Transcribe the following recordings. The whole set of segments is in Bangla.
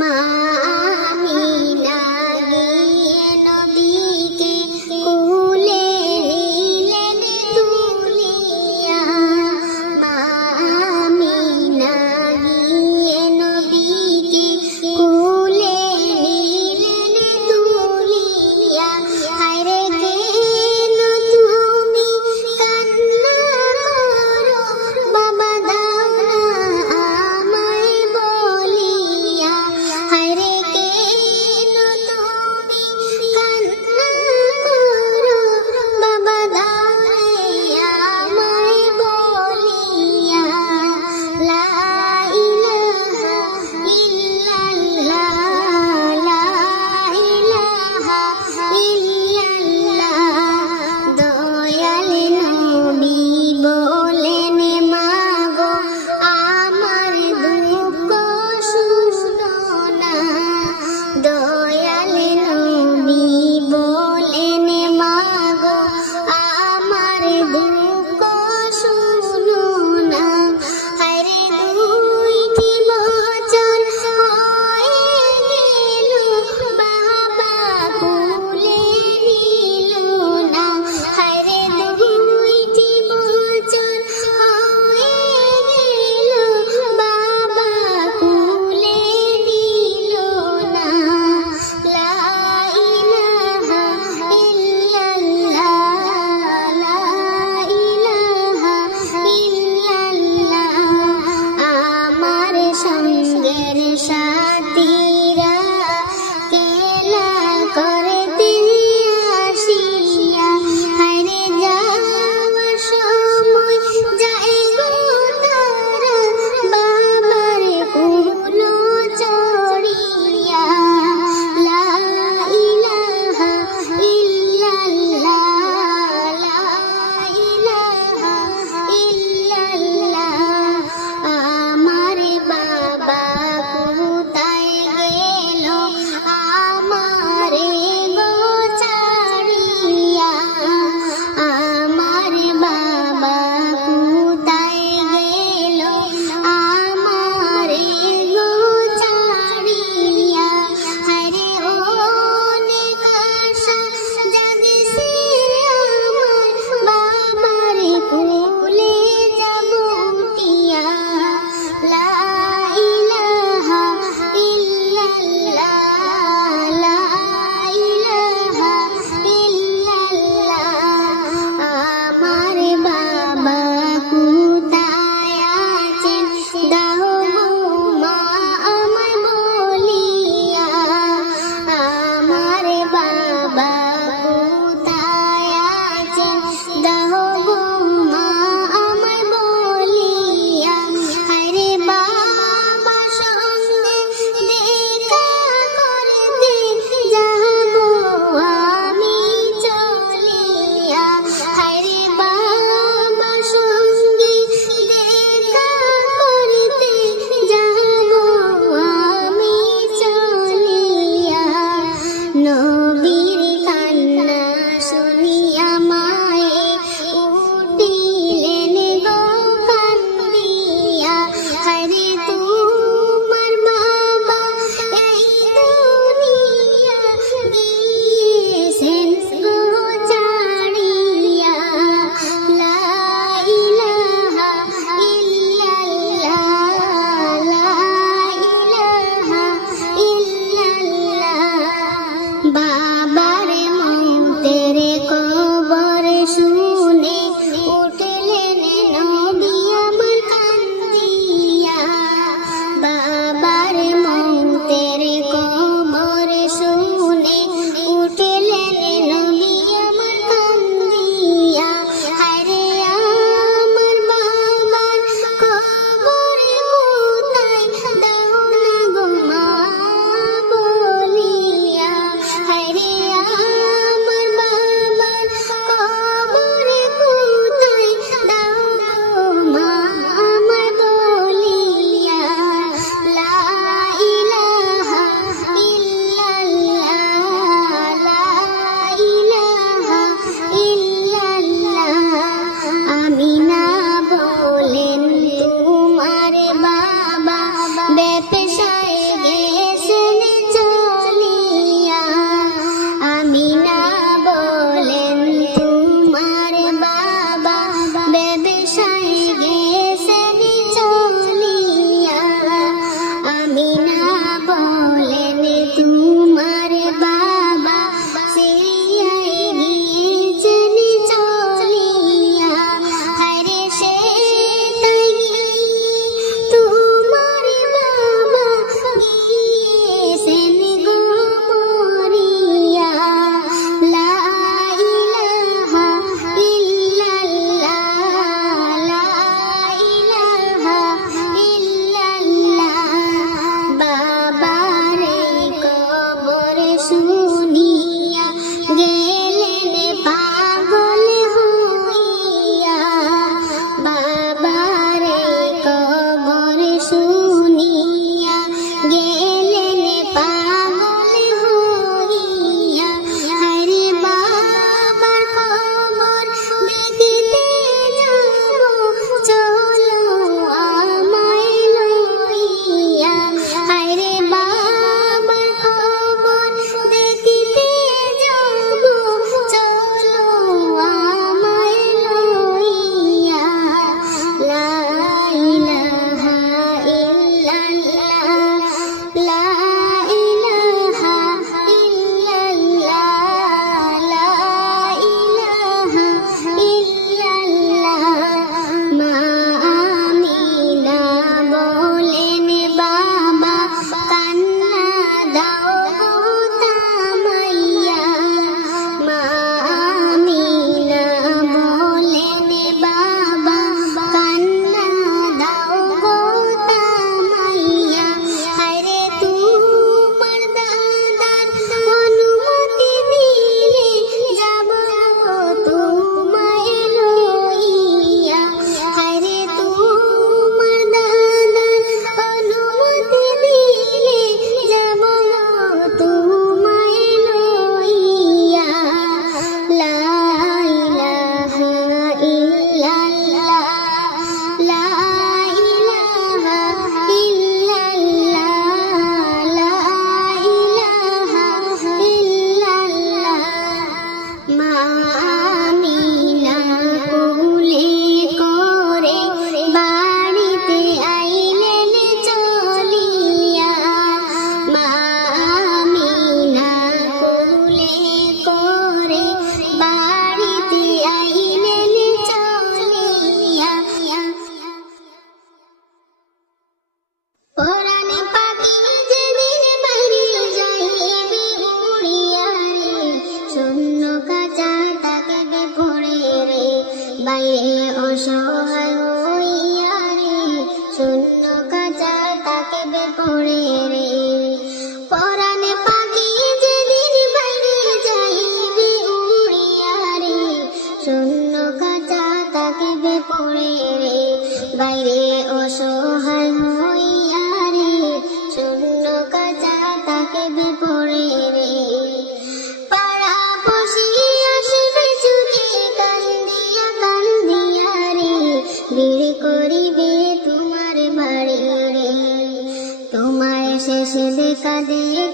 মা আমিনা গিয়ে নবীকে কোলে নিলেন তুলিয়া। মা আমিনা গিয়ে নবীকে কোলে নিলেন তুলিয়া। হায়রে কেন তুমি কান্না করো, বাবা দাও না আমায় বলিয়া। হায়রে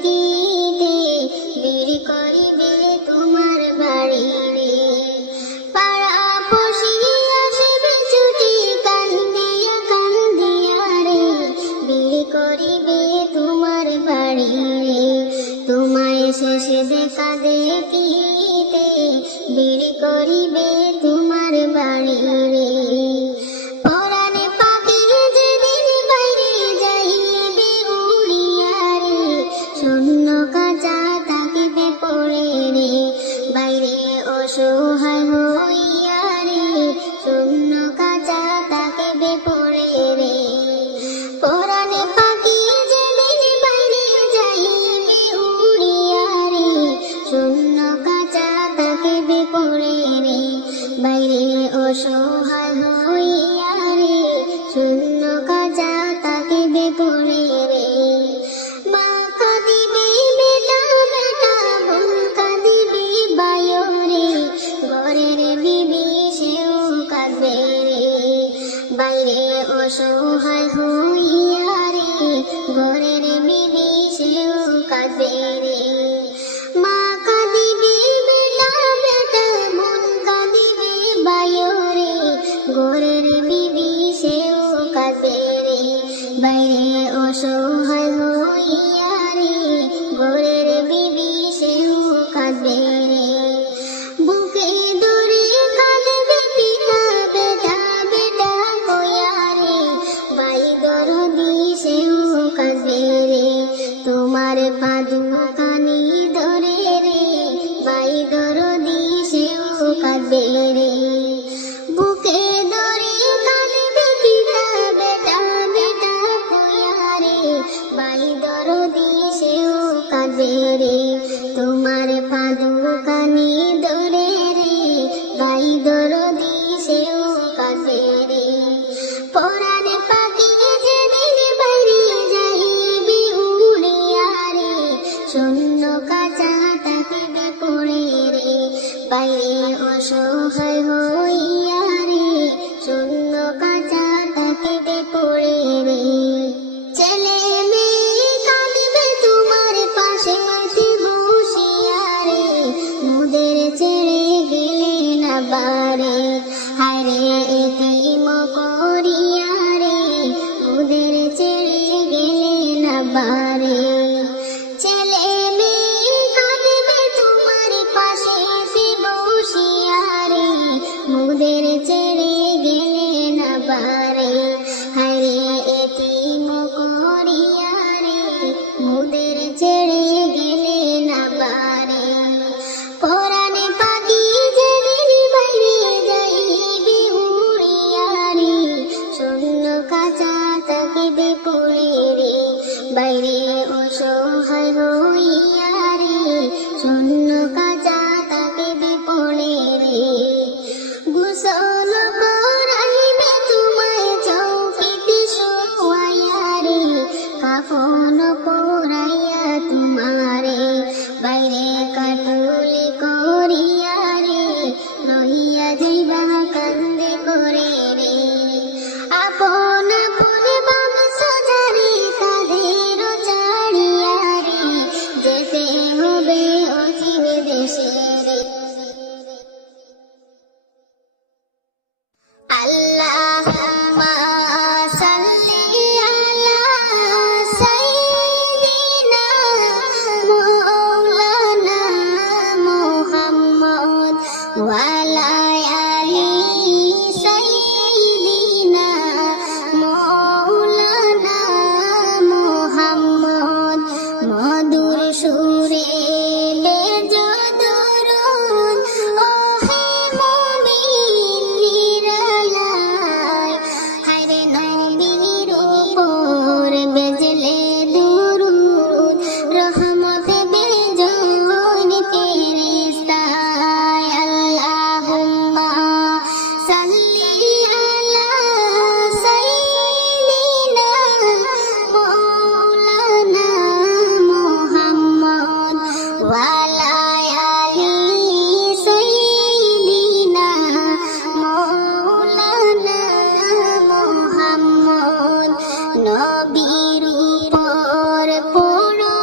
থাকিতে বীর করিবে তোমার বাড়ি রে। পাড়া পড়শি আসিবে ছুটি কান্দিয়া কান্দিয়া রে, বীর করিবে তোমার বাড়ি রে। তোমায় শেষ দেখা দেখিতে বীর করিবে তোমার বাড়ি রে। পরাণে পাখি যেদিন বাইরে যাইবে উড়িয়া রে, শূন্য কাঁচা থাকিবে পড়ে রে, বাইরে অসহায় হইয়া রে, শূন্য কাঁচা থাকিবে পড়ে রে। পরাণে পাখি যেদিন বাইরে যাইবে উড়িয়া রে, শূন্য কাঁচা থাকিবে পড়ে রে, বাইরে অসহায় হইয়া রে, শূন্য কাঁচা থাকিবে পড়ে রে। মা কাঁদিবে বেটা বেটা, বোন কাঁদিবে বায়ো রে, ঘরের বিবি সেও কাঁদবে রে, বাইরে অসহায় হইয়া রে, ঘরের বিবি সেও কাঁদবে রে। মা কাঁদিবে বেটা বেটা, বোন কাঁদিবে বায়ো রে, ঘরের বিবি সেও কাঁদবে রে, বাইরে অসহায় হইয়া রে, ঘরের বিবি সেও কাঁদবে রে। বুকে ধরে কাঁদবে পিতা বেটা বেটা কইয়া রে, ভাই দরদি সেও কাঁদবে রে, তোমার পাদুকানি ধরে রে, ভাই দরদি সেও কাঁদবে রে। বুকে ধরে কাঁদবে পিতা বেটা বেটা কইয়া রে, ভাই দরদি সেও কাঁদবে রে, তোমার পাদুকানি ধরে রে, ভাই দরদি সেও কাঁদবে রে। পরাণে পাখি যেদিন বাইরে যাইবে উড়িয়া রে, শূন্য কাঁচা থাকিবে পড়ে রে, বাইরে অসহায় হইয়া রে, শূন্য কাঁচা থাকিবে পড়ে রে। ছেলে মেয়ে কাঁদবে তোমার পাশে বসিয়া রে, মোদের ছেড়ে গেলে না বারে, হায় রে এতিম করিয়া রে, মোদের ছেড়ে গেলে না বারে। ছেলে মেয়ে কাঁদবে তোমার পাশে বসিয়া রে, মোদের ছেড়ে গেলে না বারে, হায় রে এতিম করিয়া রে, মোদের ছেড়ে গেলে না বারে। পরাণে পাখি যেদিন বাইরে যাইবে উড়িয়া রে, শূন্য কাঁচা থাকিবে পড়ে রে, বাইরে অসহায় হইয়া রে, শূন্য কাঁচা থাকিবে পড়ে রে। গোসল করাইবে তোমায় চৌকিতে শোয়াইয়া রে, কাফন পরাইয়া তোমারে, বাইরে কাটুলি করিয়া রে, রহিয়া যাইবা কান্দে করে রে। আপন আপন বাংশ ঝাড়ি কাঁধের চাড়িয়া রে, যেতে হবে অচিন দেশে রে। আল্লাহুম্মা সাল্লি আলা সাইয়্যিদিনা মাওলানা মুহাম্মদ ওয়া আলা আলি সাইয়্যিদিনা মাওলানা মুহাম্মদ। মধুর সুরে বেজো দরুদ, ওহে মুমিন নিরালায়, হায় রে নবীর উপর বেজলে দরুদ, রহমত বেজোন ফেরেশতায়। আল্লাহুম্মা সাল্লি আলা সাইয়্যিদিনা মাওলানা মুহাম্মদ ওয়া আলা আলি সাইয়্যিদিনা মাওলানা মুহাম্মদ। নবীর উপর পড়ো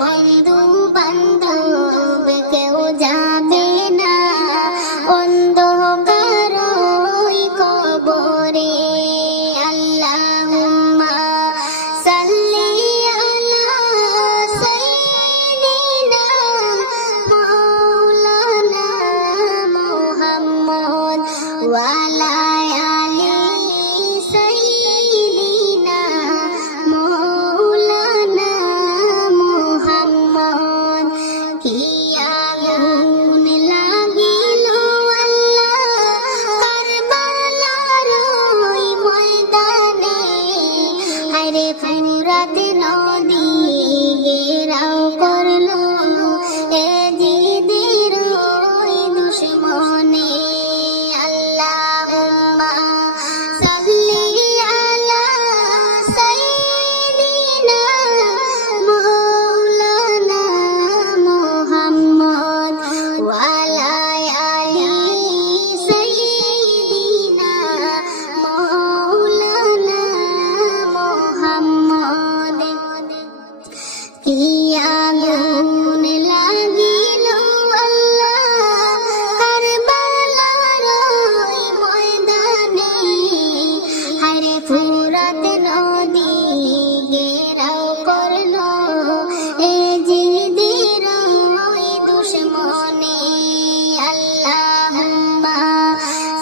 বন্ধু বান্ধব কেউ যাবে না অন্ধকার ওই কবরে। আল্লাহুম্মা সাল্লি আলা সাইয়্যিদিনা মাওলানা মুহাম্মদ ওয়া আলা আলি সাইয়্যিদিনা মাওলানা মুহাম্মদ। কি আগুন লাগিল আল্লাহ কারবালার ওই ময়দানে, হায়রে ফুরাত নদী ঘেরাও করলো এজিদের ওই দুশমনে। আল্লাহুম্মা সাল্লি আলা সাইয়্যিদিনা মাওলানা মুহাম্মদ ওয়া আলা আলি সাইয়্যিদিনা মাওলানা মুহাম্মদ। কি আগুন লাগিল আল্লাহ কারবালার ওই ময়দানে, হায়রে ফুরাত নদী ঘেরাও করলো এজিদের ওই দুশমনে। আল্লাহুম্মা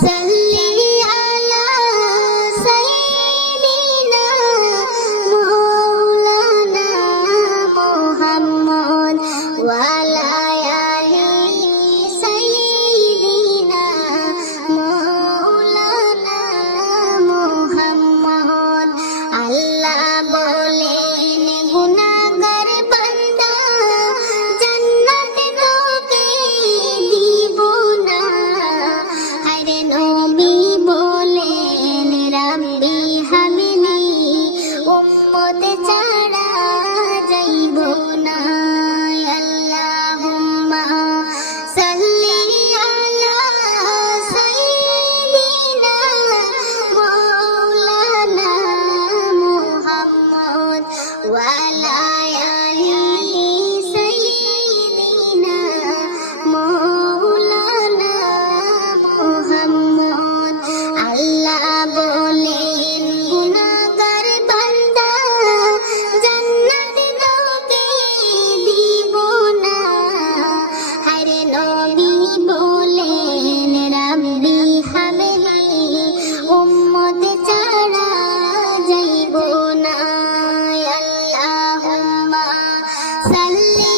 সাল্লি আলা সাইয়্যিদিনা মাওলানা মুহাম্মদ ওয়া আলা আলি সাইয়্যিদিনা মাওলানা মুহাম্মদ। আল্লাহ বলেন গুনাহগার বান্দা জান্নাত তোকে দিব না, হায়রে নবী বলেন রাব্বি হাবিলি উম্মত ছাড়া যাইব না। আল্লাহুম্মা সাল্লি আলা সাইয়্যিদিনা মাওলানা মুহাম্মদ ওয়া আলা আলি সাইয়্যিদিনা মাওলানা মুহাম্মদ। আল্লাহ বলেন গুনাহগার বান্দা জান্নাত তোকে দিব না, হায়রে নবী বলেন রাব্বি হাবিলি উম্মত ছাড়া যাইব না। আল্লাহুম্মা সাল্লি